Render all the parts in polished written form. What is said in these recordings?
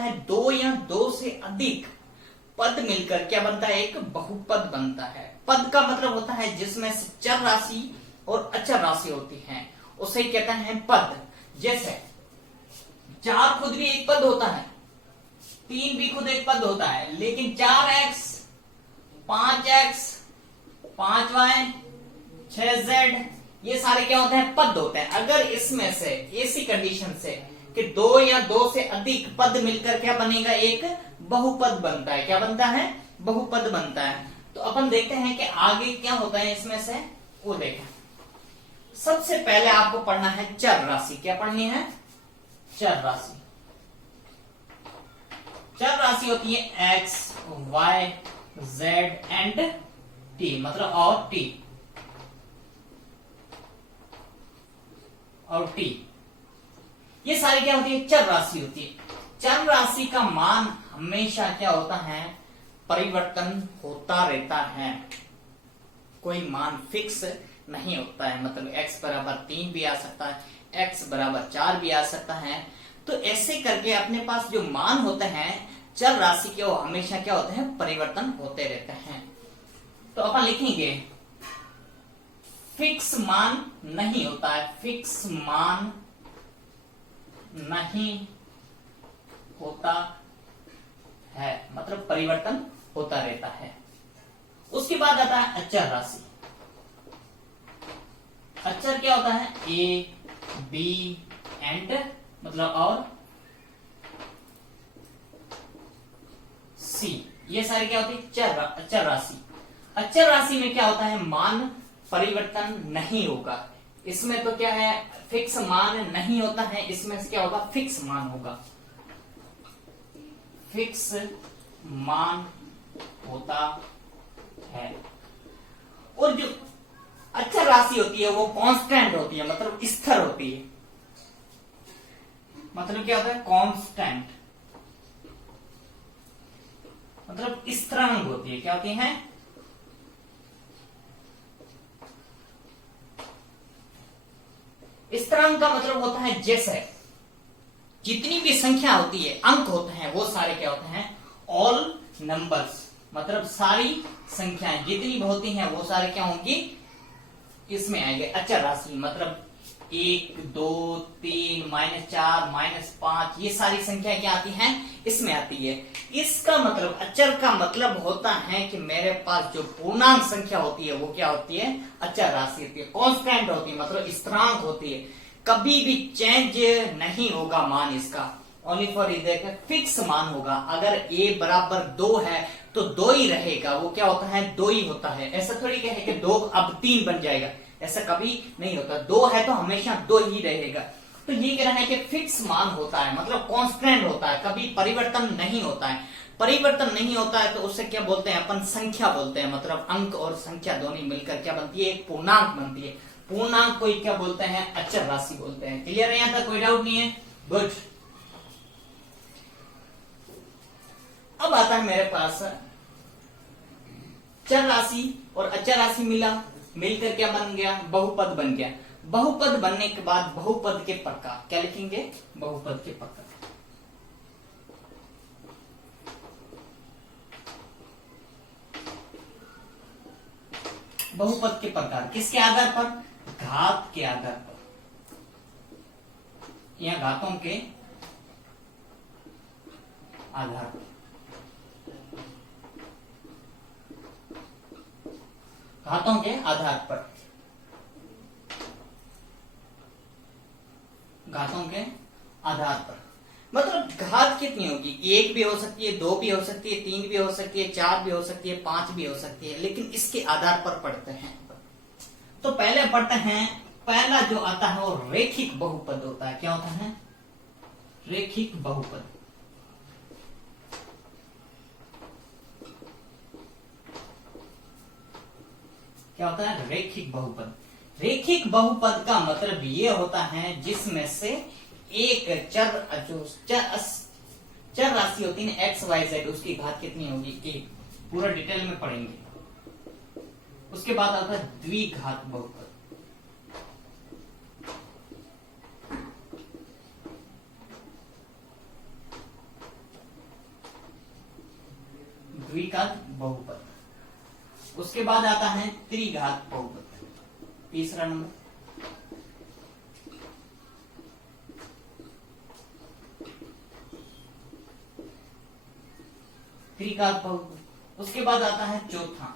है दो या दो से अधिक पद मिलकर क्या बनता है, एक बहुपद बनता है। पद का मतलब होता है जिसमें से चर राशि और अचर राशि होती है, उसे कहते हैं पद। जैसे 4 खुद भी एक पद होता है, 3 भी खुद एक पद होता है, लेकिन 4x 5x 5y 6z ये सारे क्या होते हैं, पद होते हैं। अगर इसमें से ऐसी कंडीशन से कि दो या दो से अधिक पद मिलकर क्या बनेगा, एक बहुपद बनता है। क्या बनता है, बहुपद बनता है। तो अपन देखते हैं कि आगे क्या होता है इसमें से, वो देखें। सबसे पहले आपको पढ़ना है चर राशि। क्या पढ़नी है, चर राशि। चर राशि होती है x, y, z and t, मतलब और t और t, ये सारी क्या होती है, चर राशि होती है। चर राशि का मान हमेशा क्या होता है, परिवर्तन होता रहता है, कोई मान फिक्स नहीं होता है। मतलब x बराबर 3 भी आ सकता है, x बराबर 4 भी आ सकता है। तो ऐसे करके अपने पास जो मान होते हैं चर राशि के, वो हमेशा क्या होते हैं, परिवर्तन होते रहते हैं। तो अपन लिखेंगे फिक्स मान नहीं होता है, फिक्स मान नहीं होता है, मतलब परिवर्तन होता रहता है। उसके बाद आता है अचर राशि। अचर क्या होता है, ए बी एंड मतलब और सी, ये सारे क्या होती है, अचर राशि। अचर राशि में क्या होता है, मान परिवर्तन नहीं होगा। इसमें तो क्या है, फिक्स मान नहीं होता है, इसमें से क्या होगा, फिक्स मान होगा, फिक्स मान होता है। और जो अचर राशि होती है वो कांस्टेंट होती है, मतलब स्थिर होती है। मतलब क्या होता है, कांस्टेंट मतलब स्थिरांक होती है। क्या होती है, स्थिरांक का मतलब होता है जैसे जितनी भी संख्या होती है, अंक होते हैं, वो सारे क्या होते हैं, ऑल नंबर्स, मतलब सारी संख्याएं जितनी भी होती हैं वो सारे क्या होंगी, इसमें आएंगे अचर राशि। मतलब 1 2 3 -4 -5 ये सारी संख्या क्या आती हैं, इसमें आती है। इसका मतलब अचर का मतलब होता है कि मेरे पास जो पूर्णांक संख्या होती है वो क्या होती है, अचर राशि होती है, कांस्टेंट होती है, मतलब स्थिरांक होती है, कभी भी चेंज नहीं होगा मान इसका। ओनली फॉर देख फिक्स मान होगा। अगर a बराबर 2 है तो 2 ही रहेगा, वो क्या होता है, 2 ही होता है। ऐसा थोड़ी क्या है कि 2 अब 3 बन जाएगा, ऐसा कभी नहीं होता। 2 है तो हमेशा 2 ही रहेगा। तो ये कह रहा है कि फिक्स मान होता है, मतलब कांस्टेंट होता है, कभी परिवर्तन नहीं होता है। परिवर्तन नहीं होता है तो उससे क्या बोलते हैं, अपन संख्या बोलते हैं। मतलब अंक और संख्या दोनों मिलकर क्या बनती है, एक पूर्णांक बनती है। पूर्णांक को क्या बोलते हैं, अचर राशि बोलते हैं। क्लियर है, यहां तक कोई डाउट नहीं है, गुड। अब आता है मेरे पास चर राशि और अचर राशि मिलकर क्या बन गया, बहुपद बन गया। बहुपद बनने के बाद बहुपद के प्रकार क्या लिखेंगे, बहुपद के प्रकार। बहुपद के प्रकार किसके आधार पर, घात के आधार पर, या घातों के आधार पर। घातों के आधार पर, घातों के आधार पर मतलब घात कितनी होगी, 1 भी हो सकती है, 2 भी हो सकती है, 3 भी हो सकती है, 4 भी हो सकती है, 5 भी हो सकती है, लेकिन इसके आधार पर पढ़ते हैं। तो पहले पढ़ते हैं, पहला जो आता है वो रेखिक बहुपद होता है। क्या होता है, रेखिक बहुपद। क्या होता है, रेखिक बहुपद। रेखिक बहुपद का मतलब ये होता है जिसमें से एक चर राशि होती है एक्स वाई जेड, उसकी घात कितनी होगी, 1। पूरा डिटेल में पढ़ेंगे। उसके बाद आता है द्विघात बहुपद। द्विघात बहुपद। उसके बाद आता है त्रिघात बहुपद, तीसरा नंबर। त्रिघात बहुपद। उसके बाद आता है चौथा,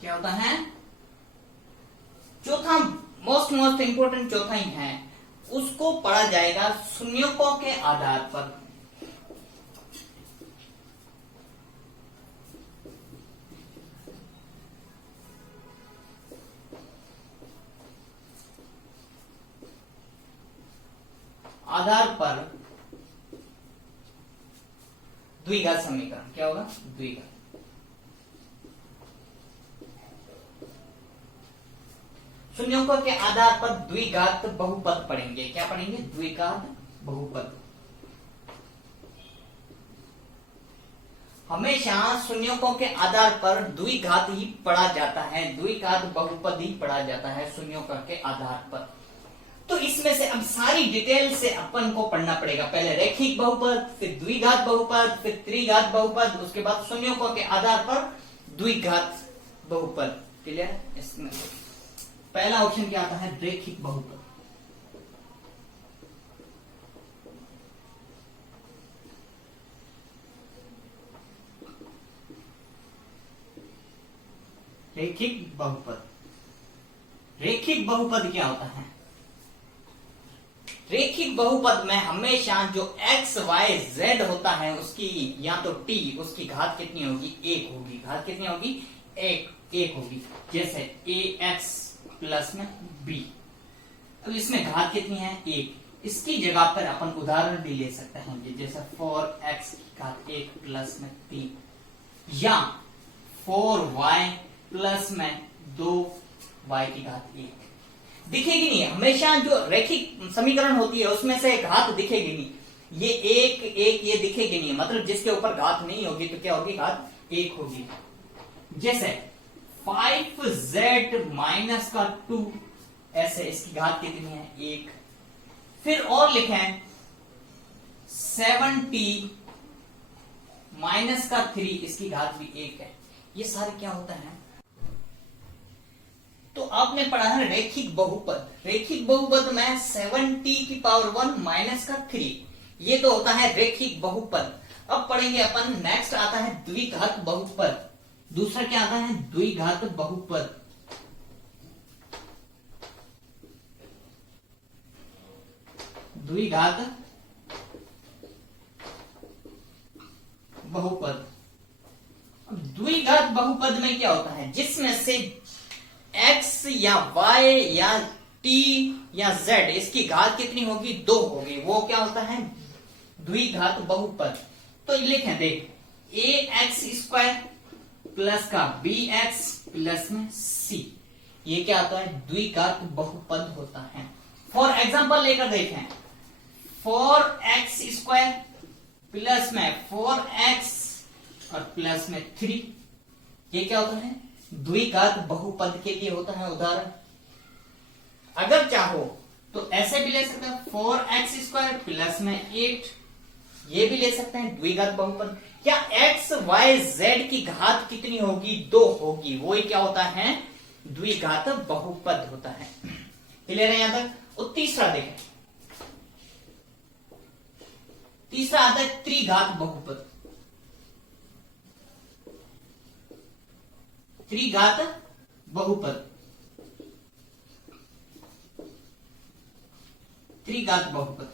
क्या होता है चौथा, मोस्ट इंपोर्टेंट चौथा ही है, उसको पढ़ा जाएगा शून्यकों के आधार पर। आधार पर द्विघात समीकरण, क्या होगा द्विघात। शून्यों के आधार पर द्विघात बहुपद पढ़ेंगे, क्या पढ़ेंगे द्विघात बहुपद। हमेशा शून्यों के आधार पर द्विघात ही पढ़ा जाता है, द्विघात बहुपद ही पढ़ा जाता है शून्यों के आधार पर। तो इसमें से अब सारी डिटेल से अपन को पढ़ना पड़ेगा, पहले रैखिक बहुपद, फिर द्विघात बहुपद, फिर त्रिघात बहुपद, उसके बाद शून्यों के आधार पर द्विघात बहुपद। क्लियर? इसमें पहला ऑप्शन क्या आता है रैखिक बहुपद। रैखिक बहुपद, रैखिक बहुपद क्या होता है? रैखिक बहुपद में हमेशा जो x y z होता है उसकी या तो t उसकी घात कितनी होगी, एक होगी। घात कितनी होगी? एक होगी। जैसे ax प्लस में b, अब इसमें घात कितनी है? एक। इसकी जगह पर अपन उदाहरण भी ले सकते हैं, जैसे 4x की घात 1 प्लस में 3, या 4y प्लस में 2y की घात 1। दिखेगी नहीं, हमेशा जो रैखिक समीकरण होती है उसमें से घात दिखेगी नहीं, ये एक ये दिखेगी नहीं, मतलब जिसके ऊपर घात नहीं होगी तो क्या होगी? घात 1 होगी। जैसे 5z माइनस का 2, ऐसे इसकी घात कितनी है? 1। फिर और लिखें 7t माइनस का 3, इसकी घात भी 1 है। ये सारे क्या होता है? तो आपने पढ़ा है रैखिक बहुपद। रैखिक बहुपद में 7t की पावर 1 माइनस का 3, ये तो होता है रैखिक बहुपद। अब पढ़ेंगे अपन, नेक्स्ट आता है द्विघात बहुपद। दूसरा क्या आता है? द्विघात बहुपद। द्विघात बहुपद। द्विघात बहुपद में क्या होता है? जिसमें से x या y या t या z इसकी घात कितनी होगी? 2 होगी, वो क्या होता है? द्विघात बहुपद। तो लिखें, देख ax² प्लस का bx प्लस में c, ये क्या होता है? द्विघात बहुपद होता है। फॉर एग्जाम्पल लेकर देखें, 4x² प्लस में 4x और प्लस में 3, ये क्या होता है? द्विघात बहुपद के लिए होता है उदाहरण। अगर चाहो तो ऐसे भी ले सकते हैं, 4x² प्लस में 8, ये भी ले सकते हैं द्विघात बहुपद। या x y z की घात कितनी होगी? 2 होगी, वो क्या होता है? द्विघात बहुपद होता है। क्लियर है यहां तक? और तीसरा देखें, तीसरा आता है त्रिघात बहुपद। त्रिघात बहुपद, त्रिघात बहुपद।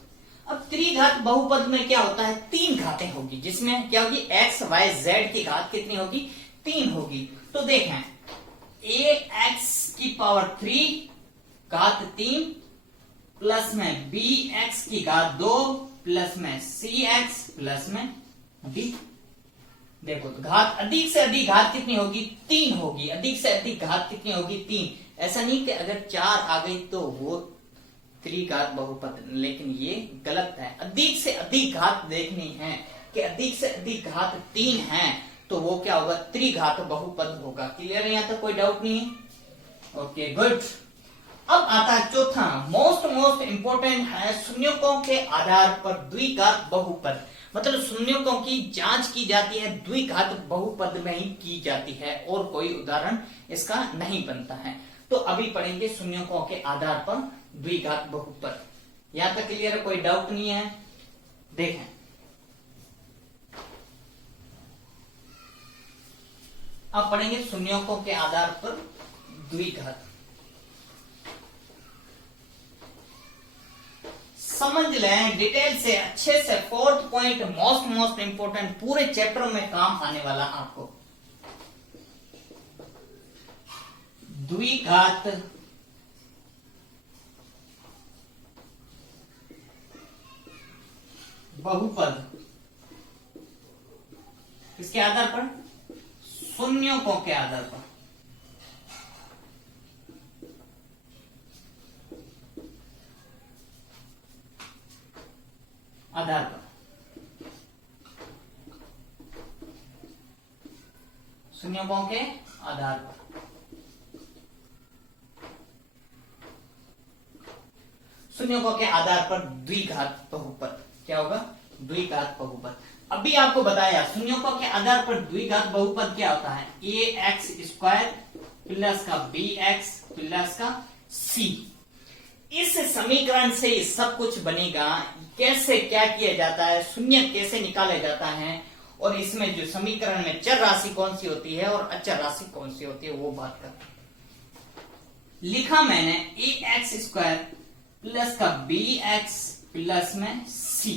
अब त्रिघात बहुपद में क्या होता है? 3 घातें होगी, जिसमें क्या होगी? x y z की घात कितनी होगी? 3 होगी। तो देखें, ax की पावर 3 घात 3 प्लस में bx की घात 2 प्लस में cx प्लस में d। देखो, तो घात अधिक से अधिक घात कितनी होगी? 3 होगी। अधिक से अधिक घात कितनी होगी? 3। ऐसा नहीं कि अगर 4 आ गई तो वो त्रिघात बहुपद, लेकिन ये गलत है। अधिक से अधिक घात देखनी है कि अधिक से अधिक घात 3 है तो वो क्या होगा? त्रिघात बहुपद होगा। क्लियर है? यहां तक कोई डाउट नहीं है? Okay, good. अब आता है चौथा, मोस्ट इंपोर्टेंट है शून्यकों के आधार पर द्विघात बहुपद। मतलब शून्यकों की जांच की जाती है द्विघात बहुपद में ही की जाती है और कोई उदाहरण इसका नहीं बनता है। तो अभी पढ़ेंगे शून्यकों के आधार पर द्विघात बहुपद। यहां तक क्लियर है, कोई डाउट नहीं है? देखें, अब पढ़ेंगे शून्यकों के आधार पर द्विघात। समझ लें डिटेल से, अच्छे से। फोर्थ पॉइंट मोस्ट इंपोर्टेंट, पूरे चैप्टर में काम आने वाला आपको। द्विघात बहुपद किसके आधार पर? शून्यकों के आधार पर। आधार पर शून्यकों के आधार पर। शून्यकों के आधार पर द्विघात बहुपद क्या होगा? द्विघात बहुपद। अभी आपको बताया शून्यकों के आधार पर द्विघात बहुपद क्या होता है? ए एक्स स्क्वायर प्लस का बी एक्स प्लस का सी। इस समीकरण से सब कुछ बनेगा। कैसे क्या किया जाता है, शून्य कैसे निकाला जाता है, और इसमें जो समीकरण में चर राशि कौन सी होती है और अचर राशि कौन सी होती है, वो बात करते हैं। लिखा मैंने ए एक्स स्क्वायर प्लस का बी एक्स प्लस में सी।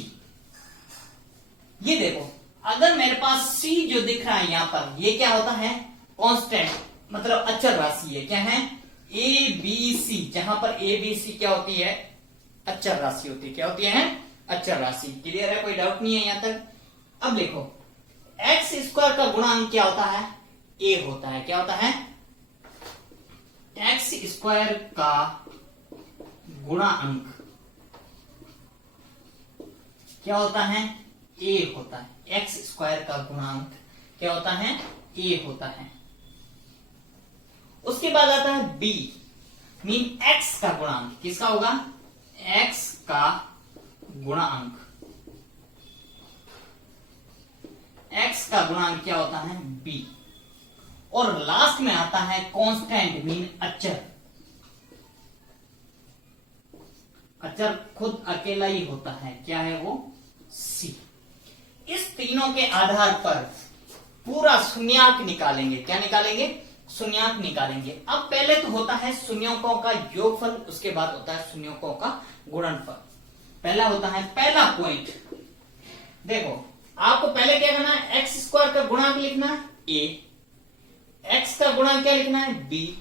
ये देखो, अगर मेरे पास सी जो दिख रहा है यहां पर, ये क्या होता है? कांस्टेंट, मतलब अचर राशि है। क्या है? ए बी सी, जहां पर ए बी सी क्या होती है? अचर राशि होती है। क्या होती है? अचर राशि। क्लियर है, कोई डाउट नहीं है यहां तक? अब देखो, एक्स स्क्वायर का गुणांक क्या होता है? ए होता है। क्या होता है? एक्स स्क्वायर का गुणांक क्या होता है? ए होता है। एक्स स्क्वायर का गुणांक क्या होता है? ए होता है। उसके बाद आता है बी, मीन एक्स का गुणांक। किसका होगा? एक्स का गुणांक। एक्स का गुणांक क्या होता है? बी। और लास्ट में आता है कांस्टेंट, मीन अचर। अचर खुद अकेला ही होता है। क्या है वो? सी। इस तीनों के आधार पर पूरा शून्याक निकालेंगे। क्या निकालेंगे? शून्याक निकालेंगे। अब पहले तो होता है शून्यकों का योगफल, उसके बाद होता है शून्यकों का गुणनफल। पहला होता है, पहला पॉइंट देखो, आपको पहले क्या करना है? एक्स स्क्वायर का गुणांक लिखना है ए, एक्स का गुणांक क्या लिखना है? बी।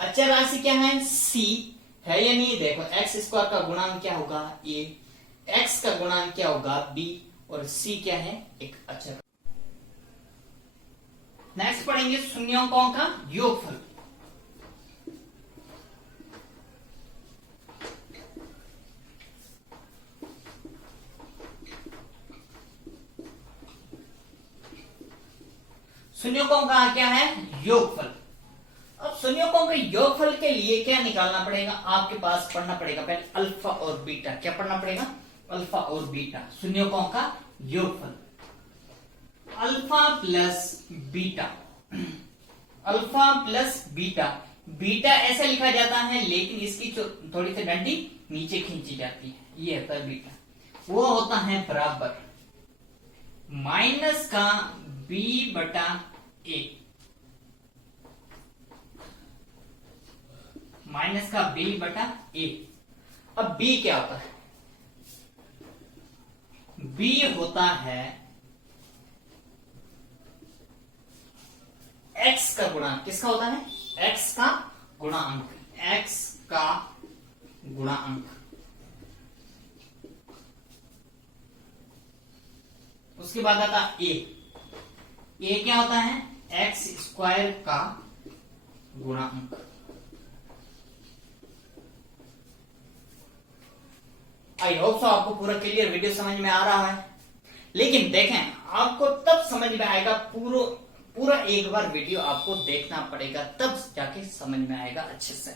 अचर राशि क्या है? सी है या नहीं? देखो, एक्स स्क्वायर का गुणांक क्या होगा? ए। एक्स का गुणांक क्या होगा? बी। और सी क्या है? एक अचर। नेक्स्ट पढ़ेंगे शून्यकों का योगफल। शून्यकों का क्या है? योगफल। अब शून्यकों के योगफल के लिए क्या निकालना पड़ेगा? आपके पास पढ़ना पड़ेगा पहले अल्फा और बीटा। क्या पढ़ना पड़ेगा? अल्फा और बीटा। शून्यकों का योगफल alpha plus beta. Alpha plus beta. Beta ऐसा लिखा जाता है, लेकिन इसकी थोड़ी सी डंडी नीचे खींची जाती है। ये होता है बीटा। वो होता है बराबर माइनस का बी बटा ए। माइनस का बी बटा ए। अब बी क्या होता है? बी होता है एक्स का गुणांक। किसका होता है? एक्स का गुणांक। एक्स का गुणांक। उसके बाद आता ए। ए क्या होता है? एक्स स्क्वायर का गुणांक। आई होप सो आपको पूरा क्लियर वीडियो समझ में आ रहा है। लेकिन देखें, आपको तब समझ में आएगा, पूरा एक बार वीडियो आपको देखना पड़ेगा, तब जाके समझ में आएगा अच्छे से।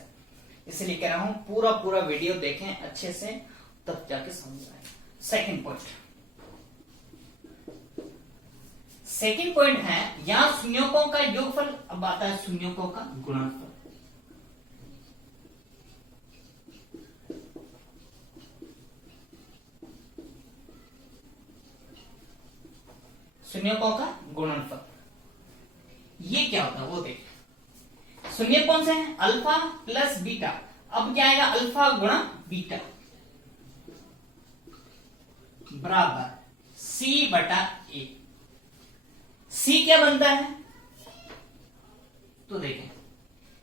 इसलिए कह रहा हूं पूरा वीडियो देखें अच्छे से, तब जाके समझ में आएगा। सेकंड पॉइंट, सेकंड पॉइंट है यहां शून्यों का योगफल, अब आता है शून्यों का गुणनफल। शून्यों का गुणनफल ये क्या होता है वो देखिए। शून्य कौन से हैं? Alpha plus beta. अब क्या आएगा? अल्फा गुणा बीटा बराबर सी बटा ए। सी क्या बनता है? तो देखें,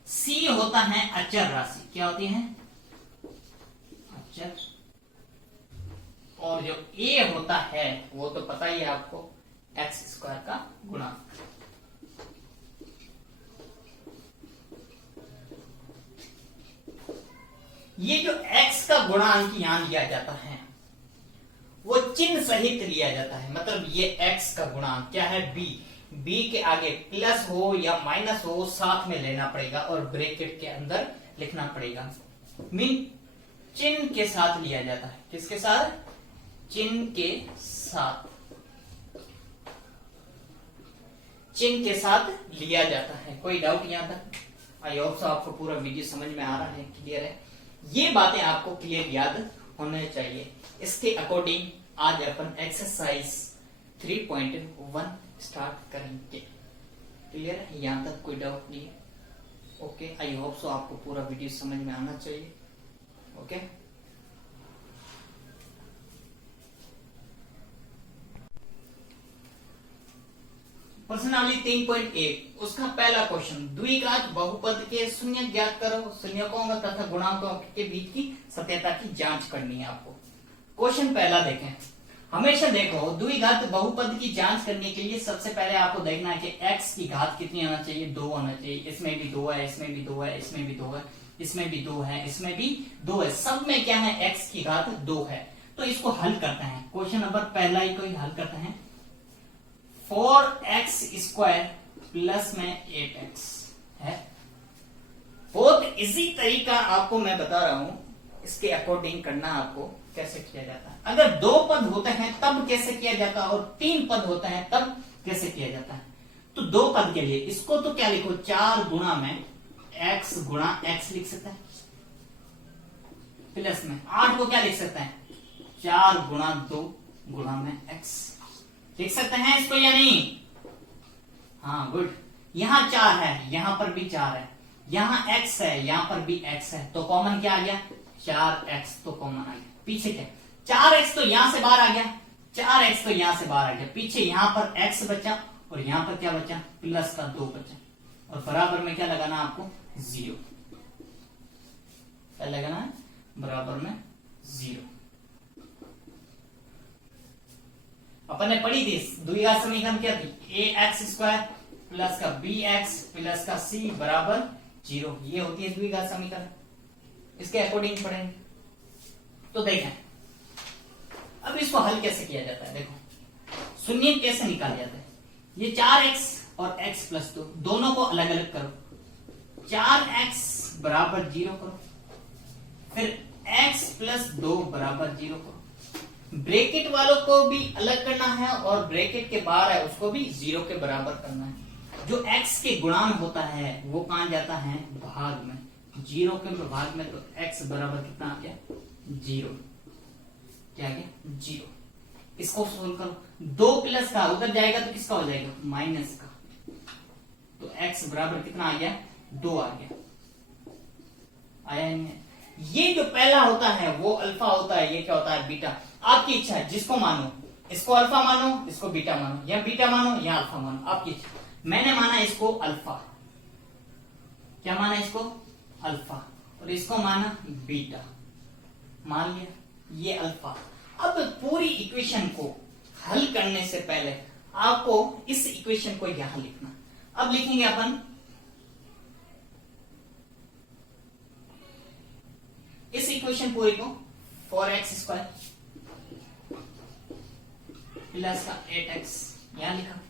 सी होता है अचर राशि। क्या होती है? अचर। और जो ए होता है वो तो पता ही है आपको, एक्स स्क्वायर का गुणांक। ये जो x का गुणांक यहां लिया जाता है वो चिन्ह सहित लिया जाता है। मतलब ये x का गुणांक क्या है? b। b के आगे प्लस हो या माइनस हो साथ में लेना पड़ेगा और ब्रैकेट के अंदर लिखना पड़ेगा। मीन चिन्ह के साथ लिया जाता है। किसके साथ? चिन्ह के साथ। चिन्ह के साथ लिया जाता है। कोई डाउट यहां तक? आई होप सो आपको पूरा वीडियो समझ में आ रहा है, क्लियर है। ये बातें आपको क्लियर याद होने चाहिए। इसके अकॉर्डिंग आज अपन एक्सरसाइज 3.1 स्टार्ट करेंगे। क्लियर है? यहां तक कोई डाउट नहीं है? ओके, आई होप सो आपको पूरा वीडियो समझ में आना चाहिए। ओके, प्रश्नावली 3.1 उसका पहला क्वेश्चन, द्विघात बहुपद के शून्य ज्ञात करो। शून्यकों तथा गुणांकों के बीच की सत्यता की जांच करनी है आपको। क्वेश्चन पहला देखें। हमेशा देखो, द्विघात बहुपद की जांच करने के लिए सबसे पहले आपको देखना है कि x की घात कितनी आना चाहिए? 2 आना चाहिए। इसमें भी 2 है, इसमें भी 2 है, इसमें भी 2 है, इसमें भी 2 है, इसमें भी 2 है। सब में क्या है? x की घात 2 है। तो इसको हल करते हैं। क्वेश्चन नंबर पहला ही को हल करते हैं। 4x स्क्वायर प्लस में 8x है। बहुत इजी तरीका आपको मैं बता रहा हूं, इसके अकॉर्डिंग करना आपको कैसे किया जाता है। अगर 2 पद होते हैं तब कैसे किया जाता है और 3 पद होते हैं तब कैसे किया जाता है। तो 2 पद के लिए इसको तो क्या लिखो? 4 गुणा में x गुणा x लिख सकते हैं। प्लस में 8 को क्या लिख सकते हैं? 4 गुणा 2 गुणा में x लिख सकते हैं इसको या नहीं? हाँ, गुड। यहां 4 है, यहां पर भी 4 है, यहां x है, यहां पर भी x है। तो कॉमन क्या आ गया? 4x तो कॉमन आ गया। पीछे क्या? 4x तो यहां से बाहर आ गया, 4x तो यहां से बाहर आ गया। पीछे यहां पर x बचा और यहां पर क्या बचा? प्लस का 2 बचा। और बराबर में क्या लगाना आपको? 0। क्या लगाना है? बराबर में 0। अपन ने पढ़ी थी द्विघात समीकरण क्या थी? ax स्क्वायर प्लस का bx प्लस का c बराबर 0। ये होती है द्विघात समीकरण। इसके अकॉर्डिंग पढ़ेंगे। तो देखें, अब इसको हल कैसे किया जाता है। देखो, शून्य कैसे निकाल जाता है। ये 4x और x प्लस 2 दोनों को अलग अलग करो। 4x बराबर 0 करो, फिर x प्लस 2 बराबर 0 करो। ब्रैकेट वालों को भी अलग करना है और ब्रैकेट के बाहर है उसको भी 0 के बराबर करना है। जो x के गुणांक होता है वो कहां जाता है? भाग में। 0 के भाग में, तो x बराबर कितना आ गया? 0। क्या आ गया? 0। इसको सोल्व करो। 2 प्लस का उधर जाएगा तो किसका हो जाएगा? माइनस का। तो x बराबर कितना आ गया? 2 आ गया। आया नहीं? ये जो पहला होता है वो अल्फा होता है, ये क्या होता है? बीटा। आपकी इच्छा है, जिसको मानो, इसको अल्फा मानो, इसको बीटा मानो, या बीटा मानो या अल्फा मानो, आपकी इच्छा। मैंने माना इसको अल्फा। क्या माना इसको? अल्फा। और इसको माना बीटा। मान लिया ये अल्फा। अब पूरी इक्वेशन को हल करने से पहले आपको इस इक्वेशन को यहां लिखना। अब लिखेंगे अपन इस इक्वेशन पूरी को 4x स्क्वायर प्लस का 8x यहां लिखा।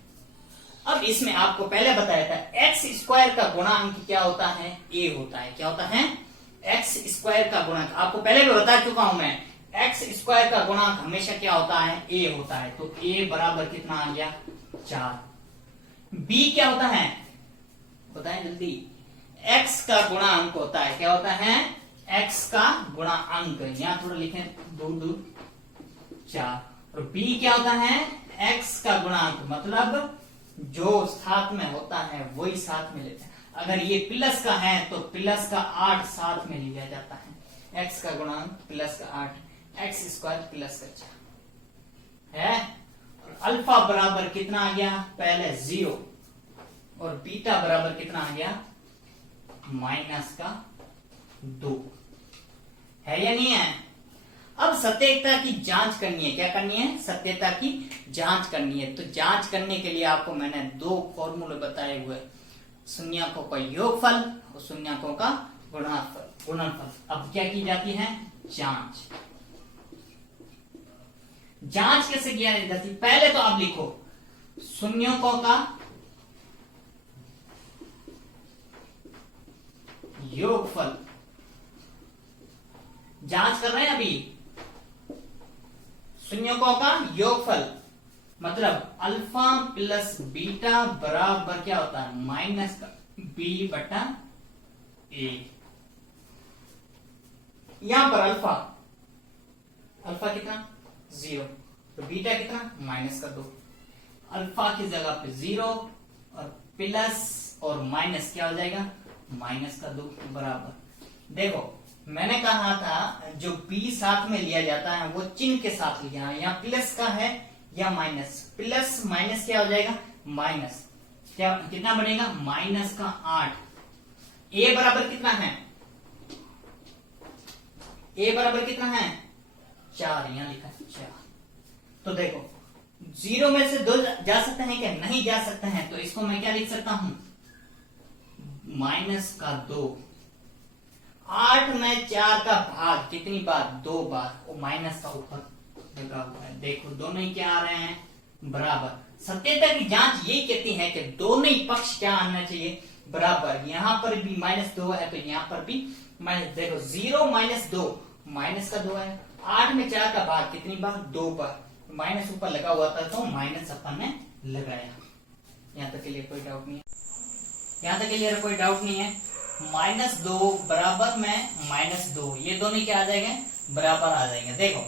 अब इसमें आपको पहले बताया था x स्क्वायर का गुणांक क्या होता है? a होता है। क्या होता है? x स्क्वायर का गुणांक आपको पहले भी बता चुका हूं मैं। x स्क्वायर का गुणांक हमेशा क्या होता है? a होता है। तो a बराबर कितना आ गया? 4। बी क्या होता है बताएं जल्दी। x का गुणांक होता है, क्या होता है x का गुणांक। यहां थोड़ा लिखें 2 2 4। और b क्या होता है x का गुणांक, मतलब जो साथ में होता है वही साथ में लेते हैं। अगर ये प्लस का है तो प्लस का 8 साथ में लिया जाता है। x का गुणांक प्लस का 8, एक्स स्क्वायर प्लस का 4 है। और अल्फा बराबर कितना आ गया, पहले 0 और बीटा बराबर कितना आ गया माइनस का 2 है या नहीं है। अब सत्यता की जांच करनी है, क्या करनी है सत्यता की जांच करनी है। तो जांच करने के लिए आपको मैंने 2 फॉर्मूले बताए हुए, शून्यकों का योगफल और शून्यकों का गुणनफल। अब क्या की जाती है जांच। जांच कैसे किया जाती है, पहले तो आप लिखो शून्यकों का योगफल। जांच कर रहे हैं अभी, शून्यकों का योगफल मतलब अल्फा प्लस बीटा बराबर क्या होता है माइनस का बी बटा ए। यहां पर अल्फा कितना 0, तो बीटा कितना माइनस का 2। अल्फा की जगह पे 0 और प्लस और माइनस क्या हो जाएगा माइनस का 2 बराबर। देखो मैंने कहा था जो b साथ में लिया जाता है वो चिन्ह के साथ लिया है। यहाँ प्लस का है या माइनस, प्लस माइनस क्या हो जाएगा माइनस, क्या कितना बनेगा माइनस का 8। a बराबर कितना है, a बराबर कितना है 4, यहां लिखा है 4। तो देखो 0 में से 2 जा सकते हैं क्या, नहीं जा सकते हैं। तो इसको मैं क्या लिख सकता हूं माइनस का 2। 8 में 4 का भाग कितनी बार 2 बार, वो माइनस का ऊपर लगा हुआ है। देखो दोनों ही क्या आ रहे हैं बराबर। सत्यता की जांच यही कहती है कि दोनों ही पक्ष क्या आना चाहिए बराबर। यहां पर भी -2 है तो यहां पर भी माइनस। देखो 0 - 2 माइनस का 2 है। 8 में 4 का भाग कितनी बार 2 बार, माइनस ऊपर लगा हुआ था तो माइनस अपन ने लगाया। यहां तक के लिए कोई डाउट नहीं है, यहां तक के लिए कोई डाउट नहीं है। -2 बराबर में -2, ये दोनों क्या आ जाएंगे बराबर आ जाएंगे। देखो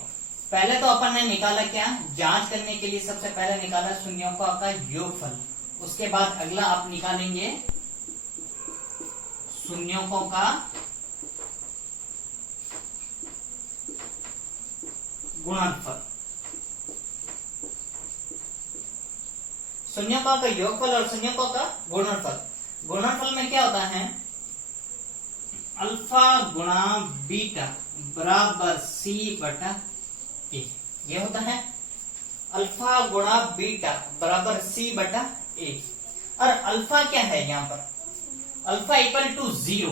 पहले तो अपन ने निकाला क्या, जांच करने के लिए सबसे पहले निकाला शून्यों का योगफल। उसके बाद अगला आप निकालेंगे शून्यों का गुणनफल। शून्यों का योगफल और शून्यों का गुणनफल। गुणनफल में क्या होता है अल्फा गुणा बीटा बराबर सी बटा ए, ये होता है अल्फा गुणा बीटा बराबर सी बटा ए। और अल्फा क्या है यहां पर, alpha equal to 0,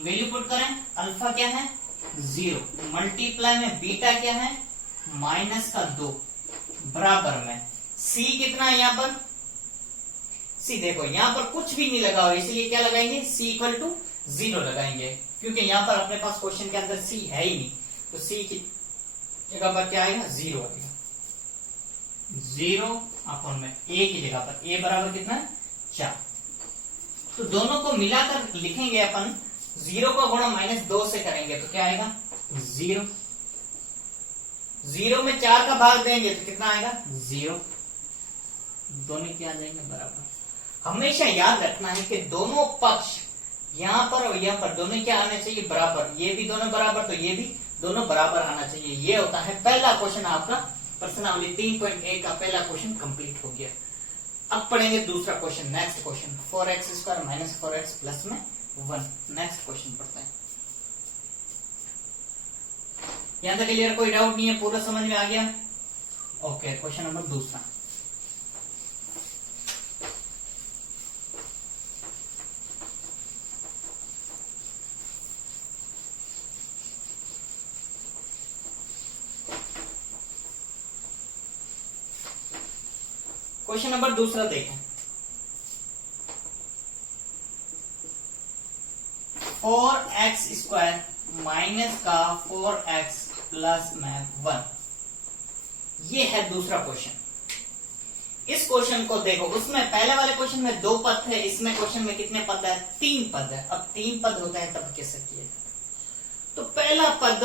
value put करें। अल्फा क्या है 0, मल्टीप्लाई में बीटा क्या है माइनस का 2 बराबर में सी कितना है यहाँ पर सी। देखो यहाँ पर कुछ भी नहीं लगा हुआ, इसलिए क्या लगाएंगे सी इक्वल टू 0 लगाएंगे, क्योंकि यहाँ पर अपने पास क्वेश्चन के अंदर सी है ही नहीं। तो सी की जगह पर क्या आएगा 0 आएगा। 0 अपॉन में ए की जगह पर ए बराबर कितना है 4। तो दोनों को मिलाकर लिखेंगे अपन, 0 का गुणा -2 से करेंगे तो क्या आएगा 0। 0 में 4 का भाग देंगे तो कितना आएगा 0। दोनों क्या आ जाएंगे बराबर। हमेशा याद रखना है कि दोनों पक्ष यहाँ पर और यहाँ पर दोनों क्या आना चाहिए बराबर। ये भी दोनों बराबर तो ये भी दोनों बराबर आना चाहिए। ये होता है पहला क्वेश्चन, आपका प्रश्नावली 3.1 का पहला क्वेश्चन कंप्लीट हो गया। अब पढ़ेंगे दूसरा question, next question 4x² - 4x plus में 1। नेक्स्ट क्वेश्चन पढ़ते हैं। यहां तक क्लियर, कोई डाउट नहीं है, पूरा समझ में आ गया। ओके, क्वेश्चन नंबर दूसरा। क्वेश्चन नंबर दूसरा देखें। 4x² माइनस का 4x प्लस में 1, ये है दूसरा क्वेश्चन। इस क्वेश्चन को देखो, उसमें पहले वाले क्वेश्चन में 2 पद थे, इसमें क्वेश्चन में कितने पद है? 3 पद है। अब 3 पद होते हैं तब कैसे किया जाता है? तो पहला पद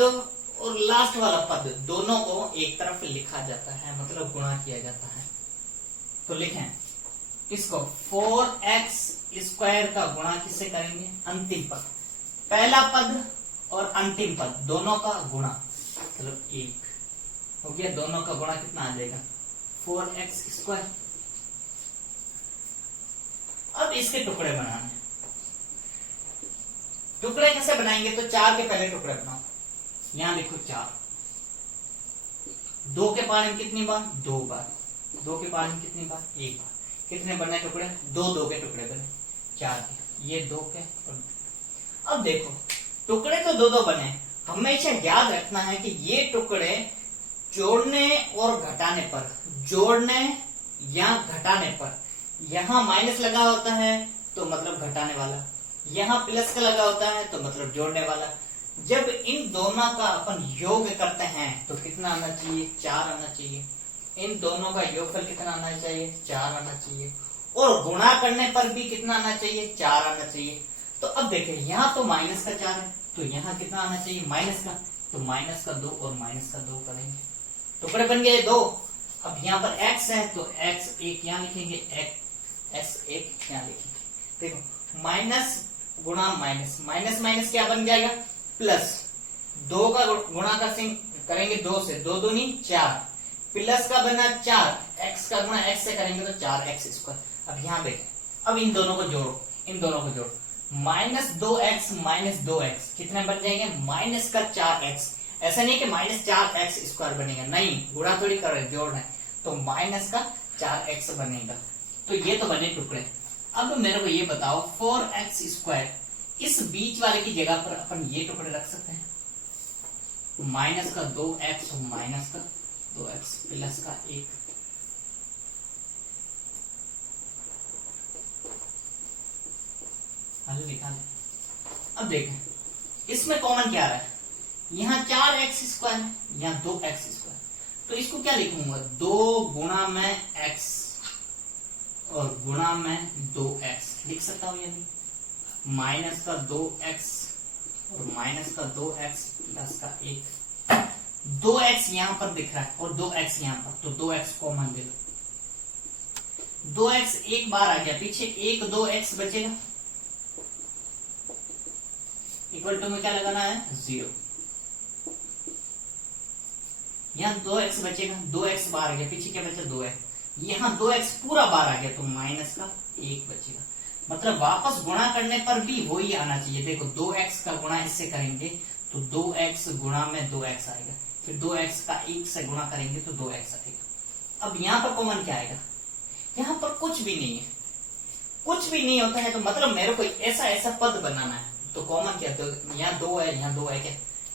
और लास्ट वाला पद दोनों को एक तरफ लिखा जाता है, मतलब गुणा किया जाता है। तो लिखें इसको 4x² का गुणा किससे करेंगे? अंतिम पद, पहला पद और अंतिम पद दोनों का गुणा, मतलब 1 हो गया। दोनों का गुणा कितना आ जाएगा? 4x²। अब इसके टुकड़े बनाने, टुकड़े कैसे बनाएंगे? तो 4 के पहले टुकड़े बनाओ, यहां लिखो 4। 2 के पारे में कितनी बार? 2 बार। 2 के पारे में कितनी बार? 1 बार। कितने बने टुकड़े? 2 के टुकड़े बने, 4 के, ये 2 के। और अब देखो टुकड़े तो 2 बने, हमेशा याद रखना है कि ये टुकड़े जोड़ने और घटाने पर, जोड़ने या घटाने पर, यहां माइनस लगा होता है तो मतलब घटाने वाला, यहां प्लस का लगा होता है तो मतलब जोड़ने वाला। जब इन दोनों का अपन योग करते हैं तो कितना आना चाहिए? 4 आना चाहिए। इन दोनों का योगफल कितना आना चाहिए? 4 आना चाहिए। और गुणा करने पर भी कितना आना चाहिए? 4 आना चाहिए। तो अब देखिए यहाँ तो माइनस का 4 है, तो यहाँ कितना आना चाहिए? माइनस का, तो माइनस का 2 और माइनस का 2 करेंगे, टुकड़े बन गए 2। अब यहाँ पर x है तो x1 यहाँ लिखेंगे, x1 यहाँ लिखेंगे। देखो माइनस गुणा माइनस, माइनस माइनस क्या बन जाएगा? प्लस। 2 का गुणा करेंगे 2 से, 2 दूनी 4, प्लस का बना 4, x का गुणा x से करेंगे तो 4x²। अब यहाँ देखें, अब इन दोनों को जोड़ो, इन दोनों को जोड़ो, -2x माइनस 2x कितने बन जाएंगे? माइनस का 4x। ऐसा नहीं कि -4x² बनेगा, नहीं, गुणा थोड़ी कर रहे, जोड़ रहे हैं, तो माइनस का 4x बनेगा। तो ये तो बने टुकड़े। अब मेरे को ये बताओ 4x², इस बीच वाले की जगह पर अपन ये टुकड़े रख सकते हैं, माइनस का 2x और माइनस का 2x प्लस का 1। हल निकालें। अब देखें इसमें कॉमन क्या आ रहा है? यहाँ 4x² है, यहाँ 2x², तो इसको क्या लिखूंगा? 2 गुणा में x और गुणा में 2x लिख सकता हूं या नहीं? माइनस का 2x और माइनस का 2x प्लस का 1। 2x यहां पर दिख रहा है और 2x यहां पर, तो 2x कॉमन ले लो। 2x एक बार आ गया, पीछे 1 2x बचेगा, इक्वल टू में क्या लगाना है? 0। यहाँ 2x बचेगा, 2x बाहर आ गया, पीछे क्या बचा? 2x। यहाँ 2x पूरा बाहर आ गया तो माइनस का 1 बचेगा। मतलब वापस गुणा करने पर भी वही आना चाहिए। देखो 2x का गुणा इससे करेंगे तो 2x गुणा में 2x आएगा, फिर 2x का 1 से गुणा करेंगे तो 2x आएगा। अब यहाँ पर कॉमन क्या आएगा? यहाँ पर कुछ भी नहीं है, कुछ भी नहीं होता है तो मतलब मेरे को ऐसा ऐसा पद बनाना है, तो कॉमन क्या? तो यहाँ 2 है, यहाँ 2 है क्या?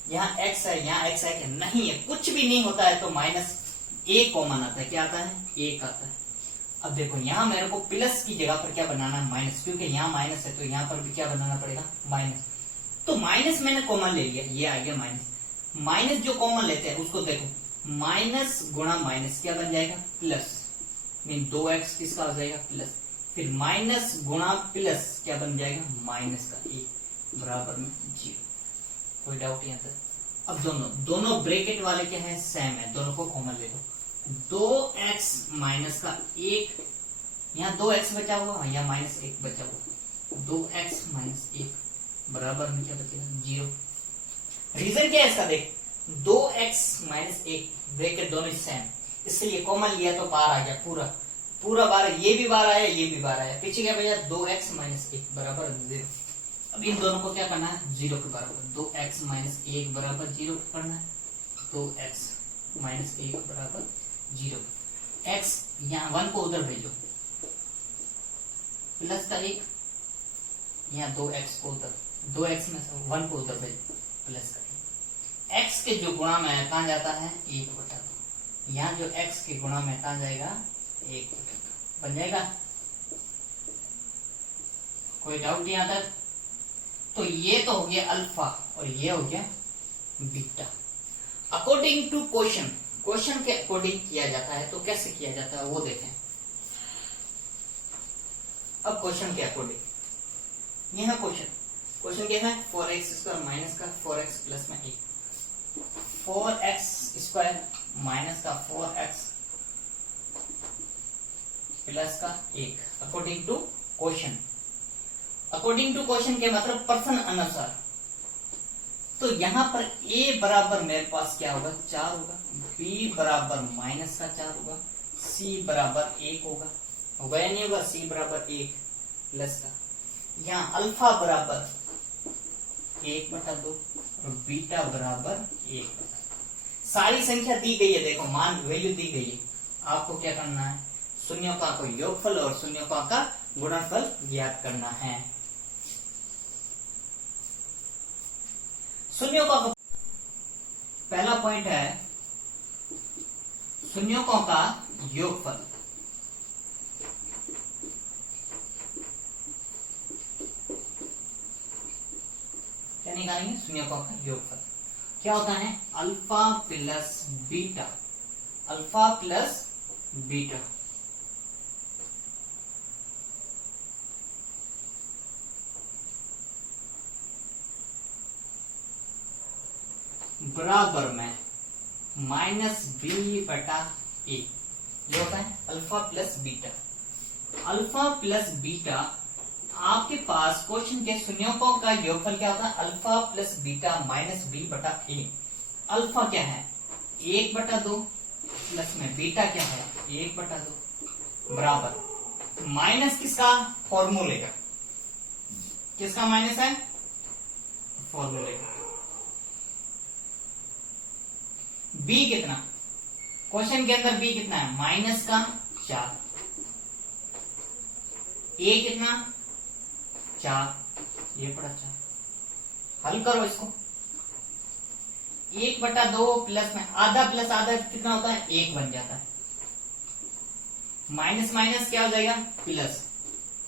यहाँ x है, यहाँ x है क्या? नहीं है, कुछ भी नहीं होता है तो -1 कॉमन आता है। क्या आता है? 1 आता है। अब देखो यहाँ मेरे को प्लस की जगह पर क्या बनाना है? माइनस, क्योंकि यहाँ माइनस है तो यहाँ पर भी क्या बनाना पड़ेगा? माइनस। तो माइनस मैंने कॉमन ले लिया, ये आ गया माइनस। माइनस जो कॉमन लेते हैं उसको देखो, माइनस गुणा माइनस क्या बन जाएगा? प्लस। मीन 2x किसका हो जाएगा? प्लस। फिर माइनस गुणा प्लस क्या बन जाएगा? माइनस का 1 बराबर में 0। कोई डाउट यहाँ तक? अब दोनों ब्रैकेट वाले क्या है? सेम है, दोनों को कॉमन ले लो। 2x माइनस का 1, यहाँ 2x बचा हुआ, यहाँ -1 बचा हुआ, 2x माइनस 1 बराबर में क्या बचेगा? 0। रीजन क्या है इसका? देख 2x माइनस 1 ब्रैकेट दोनों सेम, इसलिए कॉमन लिया तो बाहर आ गया, पूरा बार, ये भी बाहर आया, ये भी बाहर आया, पीछे क्या बचा? 2x माइनस 1 बराबर 0। अब इन दोनों को क्या करना है? 0 के बराबर। 2x माइनस 1 बराबर 0 करना है, 2x माइनस 1 बराबर 0। x यहाँ 1 को उधर भेजो, प्लस का 1, यहाँ 2x को उधर, 2x में 1 को उधर भेजो, प्लस का 1। x के जो गुणा में है कहाँ जाता है? 1/2। यहाँ जो x के गुणा में कहाँ जाएगा? 1/2 बन जाएगा। कोई डाउट यहाँ तक? तो ये तो हो गया अल्फा और ये हो गया beta. According to question, question के अकॉर्डिंग किया जाता है, तो कैसे किया जाता है वो देखें। अब क्वेश्चन के अकॉर्डिंग, यह है क्वेश्चन क्या है, 4x² माइनस का 4x प्लस में 1, 4x² माइनस का 4x प्लस का 1 according to question. According to question के मतलब प्रश्न अनुसार। तो यहां पर a बराबर मेरे पास क्या होगा, 4 होगा, b बराबर माइनस का 4 होगा, c बराबर 1 होगा या नहीं होगा, c बराबर 1 प्लस का, यहाँ अल्फा बराबर 1/2 और बीटा बराबर 1/2। सारी संख्या दी गई है, देखो मान वैल्यू दी गई है, आपको क्या करना है, शून्यों का योगफल और शून्यों का गुणनफल ज्ञात करना है। शून्यों का पहला पॉइंट है शून्यों का योगफल। क्या निकालेंगे, शून्यों का योगफल क्या होता है, alpha plus beta, alpha plus beta बराबर में माइनस बी बटा ए। ये होता है alpha plus beta. Alpha plus beta आपके पास क्वेश्चन के शून्यों का योगफल क्या होता है, alpha plus beta minus B बटा ए। अल्फा क्या है 1/2 प्लस में बीटा क्या है 1/2 बराबर माइनस किसका, फॉर्मूले का, किसका माइनस है, फॉर्मूले का। b कितना, क्वेश्चन के अंदर b कितना है, माइनस का 4, a कितना 4, ये पड़ा 4, हल करो इसको, 1/2 प्लस में आधा प्लस आधा कितना होता है 1 बन जाता है, माइनस माइनस क्या हो जाएगा प्लस,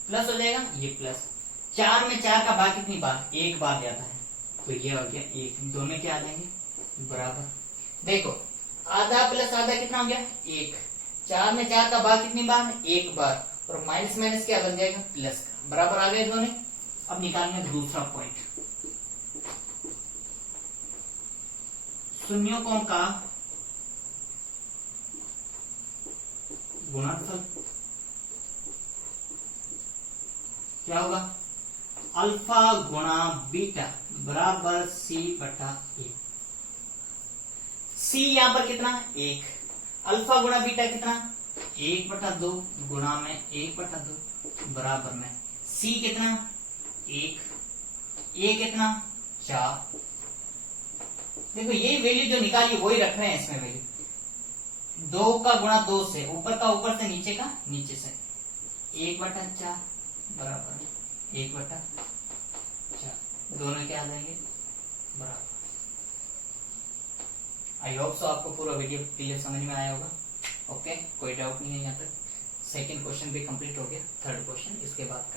प्लस हो जाएगा ये प्लस, 4 में 4 का भाग कितनी बार, 1 बार जाता है, तो ये हो गया 1, दोनों क्या आ जाएंगे बराबर। देखो आधा प्लस आधा कितना हो गया 1, 4 में 4 का भाग कितनी बार 1 बार, और माइनस माइनस क्या बन जाएगा प्लस का, बराबर आ गए दोनों। अब निकालना दूसरा पॉइंट, शून्यों का गुणनफल क्या होगा, अल्फा गुणा बीटा बराबर c बटा ए। c यहां पर कितना 1, अल्फा गुणा बीटा कितना 1/2 गुणा में 1/2 बराबर में c कितना 1, a कितना 4। देखो ये वैल्यू जो निकाली वही रख रहे हैं इसमें वैल्यू, 2 का गुणा 2 से, ऊपर का ऊपर से, नीचे का नीचे से, 1/4 बराबर 1/4, दोनों क्या आ जाएंगे बराबर। आई होप सो आपको पूरा वीडियो क्लियर समझ में आया होगा। ओके, कोई डाउट नहीं है यहाँ तक। सेकंड क्वेश्चन भी कंप्लीट हो गया, थर्ड क्वेश्चन इसके बाद